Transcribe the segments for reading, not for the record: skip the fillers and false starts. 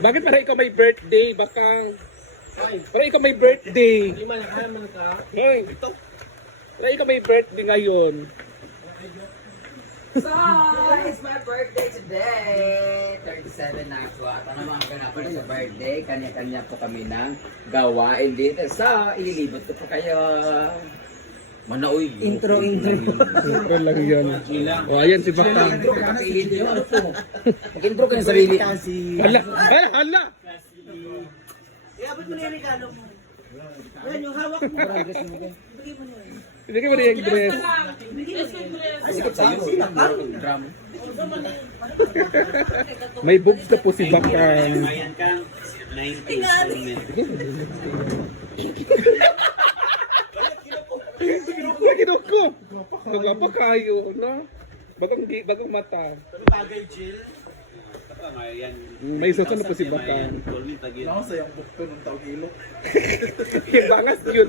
Bakit para ikaw may birthday? Bakang... Para ikaw may birthday. Hindi man nakaman ka. Hoy. Para ikaw may birthday ngayon. So, it's my birthday today. 37 na ako. At ano mga ganapon sa birthday, kanya-kanya po kami ng gawain dito. So, ililibot ko po kayo. Manaoy. Intro. Intro lang yan. O, ayan si Bakang. Intro, kakailin nyo. Ano po? Mag-intro kayo sa sarili. Hala! Ay, hala! Iabot mo na yung regalo mo. Ayan, yung hawak mo. Bigay mo na yun. Hindi ka ba yung dress? Ay, sikip sa'yo. Drum. May boobs na po si Bakang. Ayan kang 90 installment. Nakinog ko! Nagwapa kayo, no? Bagang mata. Ano bagay, Jill? Ayan. May isa na po si Bakang. Nasa yung bukto ng tawag-ilok. Yung bangas yun.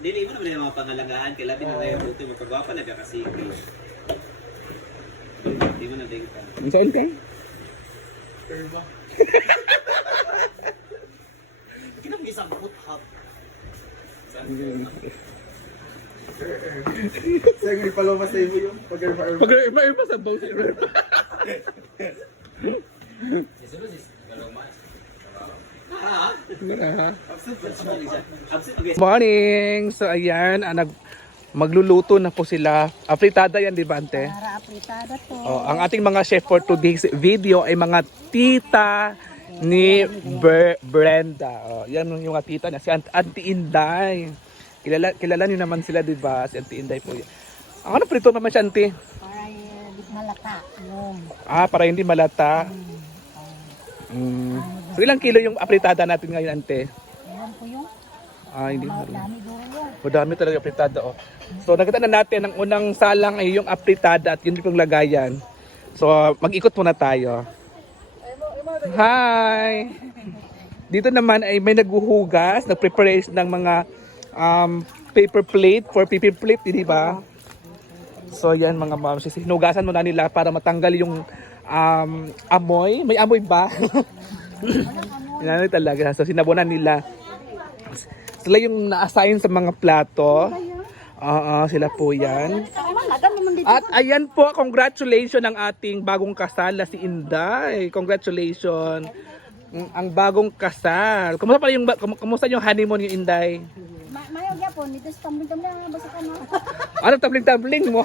Hindi mo naman yung mga pangalagaan. Kailangan na tayo buti magkagwapa na kakasiki. Hindi mo na din ka. Saan ka? Irma. Kinang isang buthap. Sa'yo may paloma sa iyo yung pag-irma-irma. Pag-iba sa bow si Morning! So ayan, magluluto na po sila. Afritada yan, di ba, ante? Para apritada to. Oh, ang ating mga chef for today's video ay mga tita ni Brenda. Oh, yan yung mga tita niya. Si Auntie Inday. Kilala niyo naman sila, di ba? Si Auntie Inday po yan. Ano prito naman siya, Auntie? Para di malata yung. Para hindi malata. So ilang kilo yung apritada natin ngayon, Ante? Ayan po yung. Hindi Dami marunong. duro yun. Madami talaga apritada, oh. So nakita na natin ang unang salang ay yung apritada at yun yung lagayan. So mag-ikot muna tayo. Hi! Dito naman ay may naghuhugas, nag-preparation ng mga paper plate for paper plate, di ba? So yan mga moms, hinugasan muna nila para matanggal yung amoy. May amoy ba? Yan talaga. So sinabunan nila. Sila yung na-assign sa mga plato. Sila po yan. At ayan po, congratulations ang ating bagong kasal na si Inday. Congratulations. Ang bagong kasal. Kumusta yung honeymoon yung Inday? Mayo gyapon dito sa tambling-tambling basta ka na. Ano tabling-tabling mo?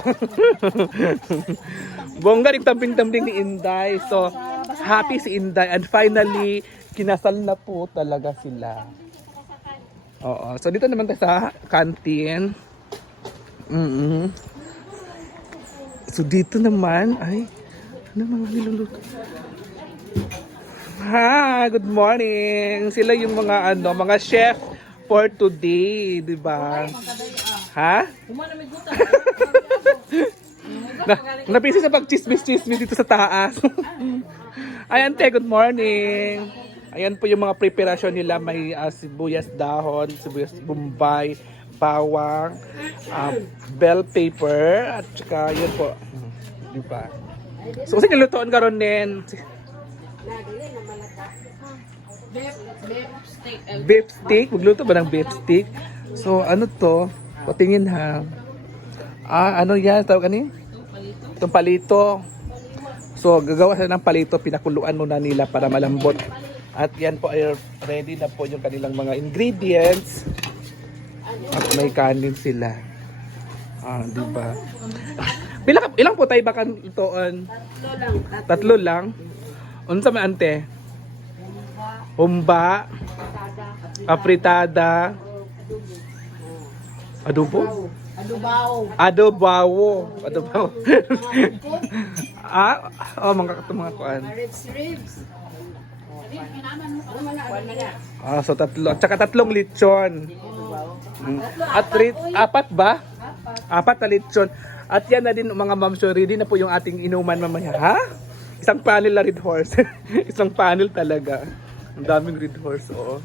Bongga rin tabling-tabling ni Inday. So, happy si Inday. And finally, kinasal na po talaga sila. Oo. So, dito naman tayo sa canteen. So, dito naman, ay, ano mga niluluto? Ha, good morning. Sila yung mga mga chef for today, di ba? Ha? Napisi sa pag-chismis-chismis dito sa taas. Ayan, te, good morning. Ayan po yung mga preparasyon nila. May sibuyas dahon, sibuyas bombay, bawang, bell pepper, at saka yun po. Di ba? So, kasi nilutoan ka ron din. Beef steak. Magluto ba ng beef steak? So, ano to? Patingin ha. Ano yan? Tawag ano yun? Itong palito. So, gagawa sila ng palito. Pinakuluan muna nila para malambot. At yan po ay ready na po yung kanilang mga ingredients. At may kanin sila. Diba? Ilang po tayo baka itoon? Tatlo lang. Unsa man, ante? Humba, apritada, adobo? Adobawo. Mga kuan. So tatlo. At saka tatlong lechon. At apat ba? Apat na lechon. At yan na din mga ma'am, so ready na po yung ating inuman mamaya. Ha? Isang panel na red horse. Isang panel talaga. Ang daming red horse, oo.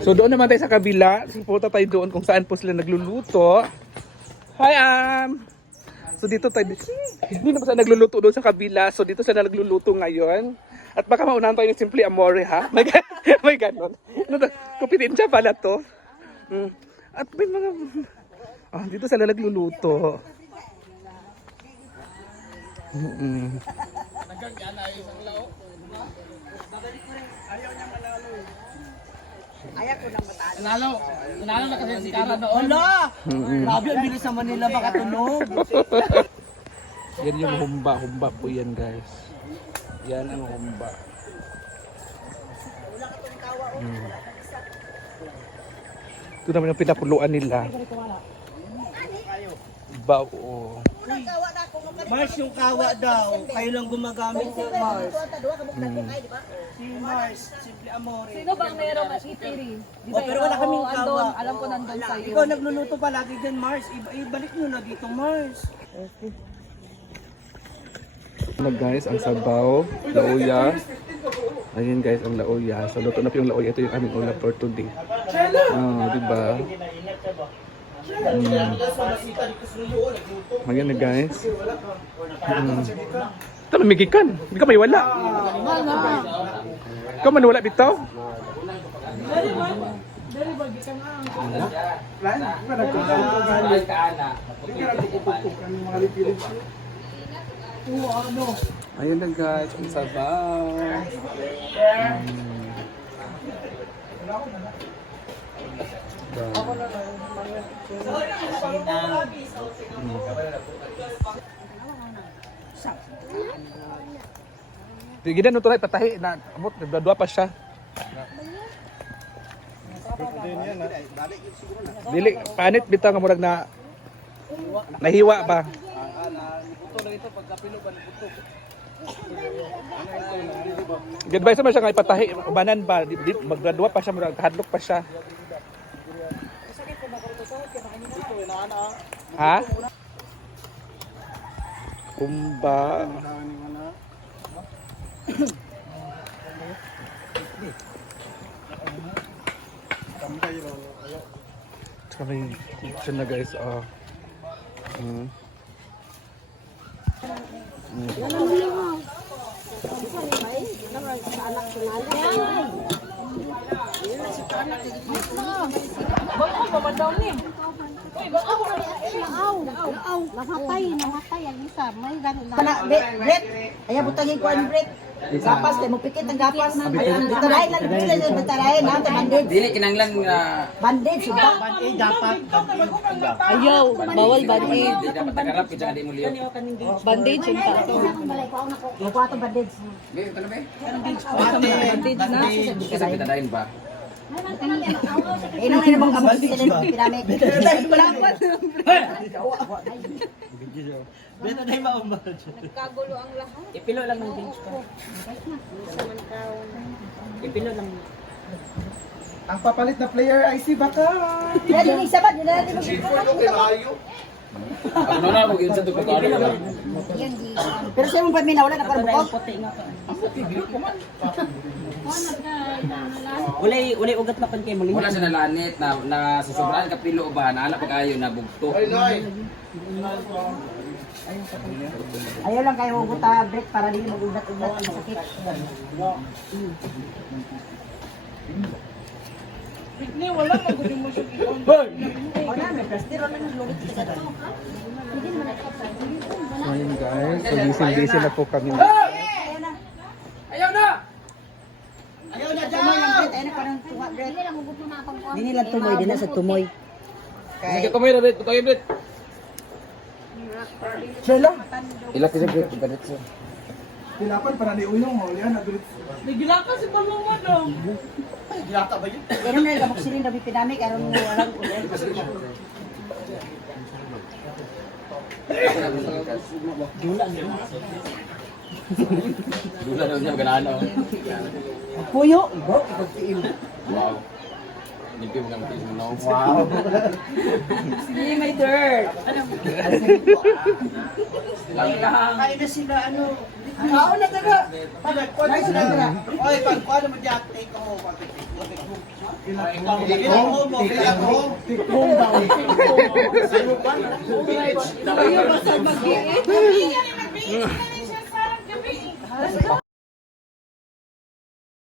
So doon naman tayo sa kabila. So punta tayo doon kung saan po sila nagluluto. Hi, So dito tayo, hindi naman siya nagluluto doon sa kabila. So dito siya na nagluluto ngayon. At baka maunahan tayo ng Simple Amore, ha? May ganon. Kompetensya pala to. At may mga... dito sila nagluluto. Nanalo na kasi si Kara noon. Hala! Grabe, ang bilis naman nila makatunog. Yan yung humba. Humba po yan, guys. Yan ang humba. Ito naman yung pinapuluan nila. Bao. Mars, yung kawa daw. Kayo lang gumagamit si Mars. Si Mars, Simple Amore. Sino bang merong itiri? Pero wala kaming kawa. Alam ko nandun sa iyo. Ikaw nagluluto palagi dyan, Mars. Ibalik nyo na dito, Mars. Ano guys, ang sabaw, lauya. Ayun guys, ang lauya. So luto na po yung lauya. Ito yung aming ulam for today. Diba? Ayan na guys. Ito, mamigikan. Hindi ka may wala. Ikaw man wala bitaw? Ayun na guys, ang sabaw. Sige na, nutunay, patahi na. Amot, nagdadua pa siya. Dili, panit bitaw nga murag na nahiwa ba? Goodbye sa man siya nga ipatahi, ubanan ba? Magdadua pa siya, murag hadlok pa siya. Ha? Kumba. Kami kitchen na guys. Namatay ang isa. May ganun na. Brett, ayaw butangin ko ang Brett. Gapas, kaya mo pikit ang gapas. Bitarahin lang, bitarahin lang, bandage. Dili kinanglan nga Bandage, suga. Ayaw, bawal bandage. di dapat nagarap kita nga di mo liyo. Bandage yung tato. Yung kwato bandage. Be, ito na be. Bandage na. Kasi pitadahin ba? Inom na mong abas sila ng piramid. Dapat. Beto na yung maumbar. Nagkagulo ang lahat. Ipilo lang ng bench ko. Ipilo lang. Ang papalit na player ay si Baka. Yan yung isa ba? Yun na natin Ako na ako yun sa tukar. Pero siya mong pamina, wala na parang buko. Ulay ugat na pan kay mo. Wala siya nalanit na susobrahan ka pilo ba naala pag ayo na bugto. Ayaw lang kayo huguta Brett para di mag-ugat-ugat ang sakit. Wala magudin mo siya. Wala, may plastiro lang yung lugit sa doon. Ayun guys, so busy na po kami. Ayaw na. Tumoy lang Brett, ayun na parang tuwa Brett. Di nila tumoy, di na sa tumoy. Sige kamay na bet, putay bet. Sila? Ilak sa bet, bet sa. Pilapan para ni Uyong mo. Yan, naglit. Nagila ka si Paloma daw. Gilata ba yun? Pero na nagabok silin daw pinamik, aron mo walang ulit. Dula daw niya ganaan oh. Puyo, bro, ipagtiin. Wow. Wow. Hindi, may dirt. Kain na sila, ano. Kao na taga. Kuha sila taga. Oy, paano mo dyan? Take home. Ilang home mo? Ilang home? Tikbong daw. Kayo basta mag-iit.